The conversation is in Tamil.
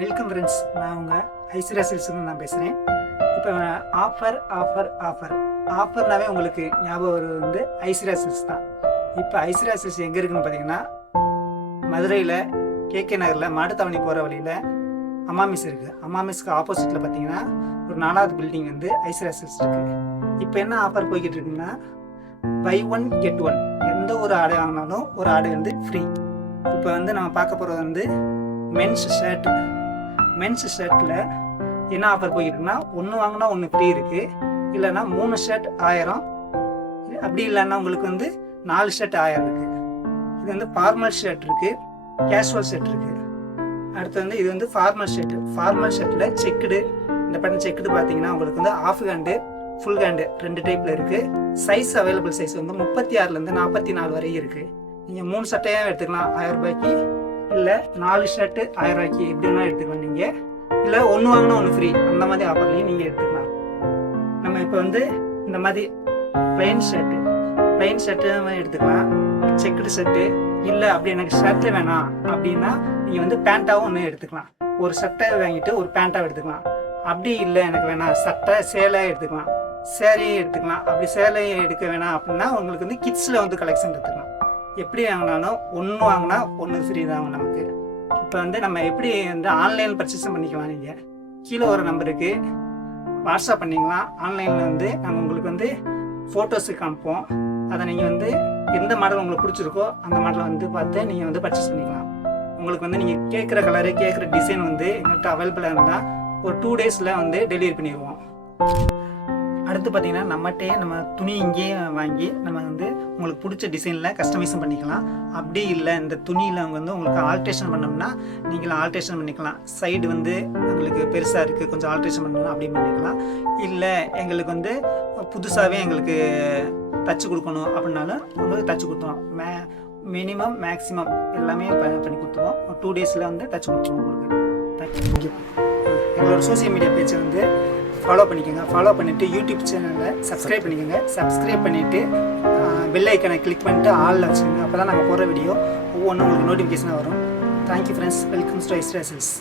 வெல்கம் ஃப்ரெண்ட்ஸ், நான் உங்கள் ஐஸ்வர்யா சில்ஸ்னு நான் பேசுகிறேன். இப்போ ஆஃபர்னாவே உங்களுக்கு ஞாபகம் வருவது வந்து ஐஸ்வர்யா சில்ஸ் தான். இப்போ ஐஸ்வர்யா சில்ஸ் எங்கே இருக்குன்னு பார்த்தீங்கன்னா, மதுரையில் கேகே நகரில் மாட்டுத்தாவணி போகிற வழியில் அம்மாமிஸ் இருக்குது. அம்மாமிஸ்க்கு ஆப்போசிட்டில் பார்த்தீங்கன்னா ஒரு 4வது பில்டிங் வந்து ஐஸ்வர்யா சில்ஸ் இருக்குது. இப்போ என்ன ஆஃபர் போய்கிட்டு இருக்குன்னா, பை ஒன் கெட் ஒன், எந்த ஒரு ஆடை வாங்கினாலும் ஒரு ஆடை வந்து ஃப்ரீ. இப்போ வந்து நம்ம பார்க்க போகிறது வந்து மென்ஸ் ஷர்ட்டில் என்ன ஆஃபர் போய்கிட்டுருக்குன்னா, ஒன்று வாங்கினா ஒன்று ஃப்ரீ இருக்குது, இல்லைன்னா 3 ஷர்ட் 1000, அப்படி இல்லைன்னா உங்களுக்கு வந்து 4 ஷர்ட் 1000 இருக்குது. இது வந்து ஃபார்மல் ஷர்ட் இருக்குது, கேஷுவல் ஷர்ட் இருக்குது. அடுத்து வந்து இது வந்து ஃபார்மல் ஷர்ட்டில் செக்குடு, இந்த பட்டன் செக்குடு பார்த்தீங்கன்னா உங்களுக்கு வந்து ஆஃப் ஹேண்டு ஃபுல் ஹேண்டு 2 டைப்பில் இருக்குது. சைஸ் அவைலபிள் சைஸ் வந்து 36லேருந்து 44 வரையும் இருக்குது. நீங்கள் 3 சட்டையாக எடுத்துக்கலாம் 1000 ரூபாய்க்கு, இல்லை 4 ஷர்ட்டு 1000 ரூபாய்க்கு, எப்படி வேணால் எடுத்துக்கலாம் நீங்கள். இல்லை ஒன்று வாங்கினா ஒன்று ஃப்ரீ, அந்த மாதிரி ஆஃபர்லையும் நீங்கள் எடுத்துக்கலாம். நம்ம இப்போ வந்து இந்த மாதிரி பிளெயின் ஷர்ட்டு எடுத்துக்கலாம், செக்குடு ஷர்ட்டு. இல்லை அப்படி எனக்கு ஷர்ட்டு வேணாம் அப்படின்னா நீங்கள் வந்து பேண்ட்டாகவும் ஒன்று எடுத்துக்கலாம். ஒரு சட்டை வாங்கிட்டு ஒரு பேண்ட்டாக எடுத்துக்கலாம். அப்படி இல்லை எனக்கு வேணாம் சட்டை சேலையாக எடுத்துக்கலாம், சேலையும் எடுத்துக்கலாம். அப்படி சேலையை எடுக்க வேணாம் அப்படின்னா உங்களுக்கு வந்து கிட்ஸில் வந்து கலெக்ஷன் எடுத்துக்கலாம். எப்படி வாங்கினாலும் ஒன்று வாங்கினா ஒன்று ஃப்ரீ தான் நமக்கு. இப்போ வந்து நம்ம எப்படி வந்து ஆன்லைன் பர்ச்சேஸ் பண்ணிக்கலாம். நீங்கள் கீழே ஒரு நம்பருக்கு வாட்ஸ்அப் பண்ணிக்கலாம். ஆன்லைனில் வந்து நம்ம உங்களுக்கு வந்து ஃபோட்டோஸு காமிப்போம். அதை நீங்கள் வந்து எந்த மாடல் உங்களுக்கு பிடிச்சிருக்கோ அந்த மாடலை வந்து பார்த்து நீங்கள் வந்து பர்ச்சேஸ் பண்ணிக்கலாம். உங்களுக்கு வந்து நீங்கள் கேட்குற கலரு கேட்குற டிசைன் வந்து எங்கள்கிட்ட அவைலபிளாக இருந்தால் ஒரு 2 டேஸில் வந்து டெலிவரி பண்ணிடுவோம். அடுத்து பார்த்தீங்கன்னா நம்ம துணி இங்கேயே வாங்கி நம்ம வந்து உங்களுக்கு பிடிச்ச டிசைனில் கஸ்டமைஸும் பண்ணிக்கலாம். அப்படி இல்லை இந்த துணியில் அவங்க வந்து உங்களுக்கு ஆல்ட்ரேஷன் பண்ணோம்னா நீங்களும் ஆல்ட்ரேஷன் பண்ணிக்கலாம். சைடு வந்து உங்களுக்கு பெருசாக இருக்குது, கொஞ்சம் ஆல்ட்ரேஷன் பண்ணணும் அப்படி பண்ணிக்கலாம். இல்லை எங்களுக்கு வந்து புதுசாகவே எங்களுக்கு தச்சு கொடுக்கணும் அப்படின்னாலும் உங்களுக்கு தச்சு கொடுத்துருவோம். மேக்ஸிமம் எல்லாமே பண்ணி கொடுத்துருவோம். 2 டேஸில் வந்து தச்சு கொடுத்துருவோம் உங்களுக்கு. தேங்க்யூ. எங்களோட சோசியல் மீடியா பேஜை வந்து ஃபாலோ பண்ணிக்கோங்க. ஃபாலோ பண்ணிவிட்டு யூடியூப் சேனலை சப்ஸ்கிரைப் பண்ணிக்கோங்க. சப்ஸ்கிரைப் பண்ணிவிட்டு பெல் ஐக்கனை கிளிக் பண்ணிட்டு ஆளில் வச்சுக்கோங்க. அப்போ தான் நாங்கள் போகிற வீடியோ ஒவ்வொன்றும் உங்களுக்கு நோட்டிஃபிகேஷனாக வரும். Thank you friends. Welcomes to Aishwarya silks.